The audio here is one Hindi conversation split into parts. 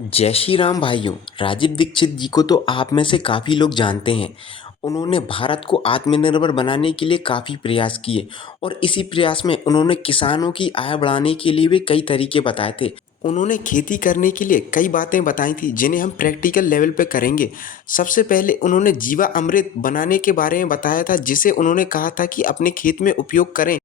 जय श्री राम भाइयों। राजीव दीक्षित जी को तो आप में से काफ़ी लोग जानते हैं। उन्होंने भारत को आत्मनिर्भर बनाने के लिए काफ़ी प्रयास किए और इसी प्रयास में उन्होंने किसानों की आय बढ़ाने के लिए भी कई तरीके बताए थे। उन्होंने खेती करने के लिए कई बातें बताई थी जिन्हें हम प्रैक्टिकल लेवल पे करेंगे। सबसे पहले उन्होंने जीवा अमृत बनाने के बारे में बताया था, जिसे उन्होंने कहा था कि अपने खेत में उपयोग करें।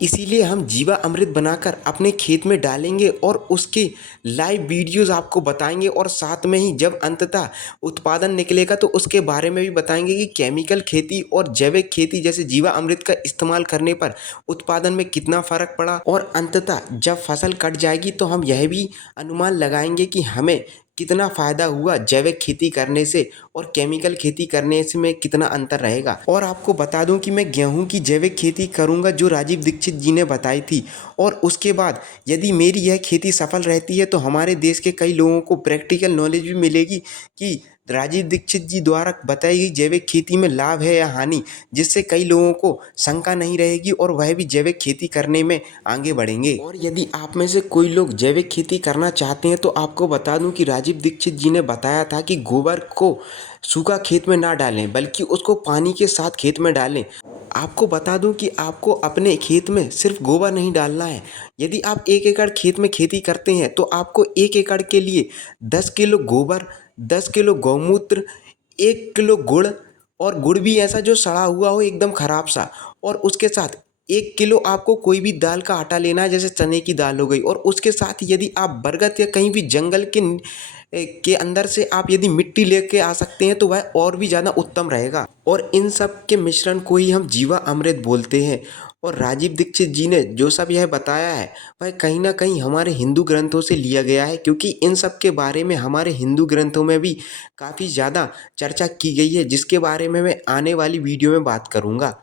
इसीलिए हम जीवा अमृत बनाकर अपने खेत में डालेंगे और उसके लाइव वीडियोस आपको बताएंगे और साथ में ही जब अंततः उत्पादन निकलेगा तो उसके बारे में भी बताएंगे कि केमिकल खेती और जैविक खेती जैसे जीवा अमृत का इस्तेमाल करने पर उत्पादन में कितना फ़र्क पड़ा, और अंततः जब फसल कट जाएगी तो हम यह भी अनुमान लगाएंगे कि हमें कितना फ़ायदा हुआ जैविक खेती करने से और केमिकल खेती करने से में कितना अंतर रहेगा। और आपको बता दूं कि मैं गेहूं की जैविक खेती करूंगा जो राजीव दीक्षित जी ने बताई थी, और उसके बाद यदि मेरी यह खेती सफल रहती है तो हमारे देश के कई लोगों को प्रैक्टिकल नॉलेज भी मिलेगी कि राजीव दीक्षित जी द्वारा बताई गई जैविक खेती में लाभ है या हानि, जिससे कई लोगों को शंका नहीं रहेगी और वह भी जैविक खेती करने में आगे बढ़ेंगे। और यदि आप में से कोई लोग जैविक खेती करना चाहते हैं तो आपको बता दूं कि राजीव दीक्षित जी ने बताया था कि गोबर को सूखा खेत में ना डालें बल्कि उसको पानी के साथ खेत में डालें। आपको बता दूं कि आपको अपने खेत में सिर्फ गोबर नहीं डालना है। यदि आप 1 एकड़ खेत में खेती करते हैं तो आपको 1 एकड़ के लिए 10 किलो गोबर, 10 किलो गौमूत्र, 1 किलो गुड़, और गुड़ भी ऐसा जो सड़ा हुआ हो एकदम खराब सा, और उसके साथ 1 किलो आपको कोई भी दाल का आटा लेना है जैसे चने की दाल हो गई, और उसके साथ यदि आप बरगद या कहीं भी जंगल के अंदर से आप यदि मिट्टी लेके आ सकते हैं तो वह और भी ज़्यादा उत्तम रहेगा। और इन सब के मिश्रण को ही हम जीवा अमृत बोलते हैं। और राजीव दीक्षित जी ने जो सब यह बताया है वह कहीं ना कहीं हमारे हिंदू ग्रंथों से लिया गया है, क्योंकि इन सब के बारे में हमारे हिंदू ग्रंथों में भी काफ़ी ज़्यादा चर्चा की गई है, जिसके बारे में मैं आने वाली वीडियो में बात करूँगा।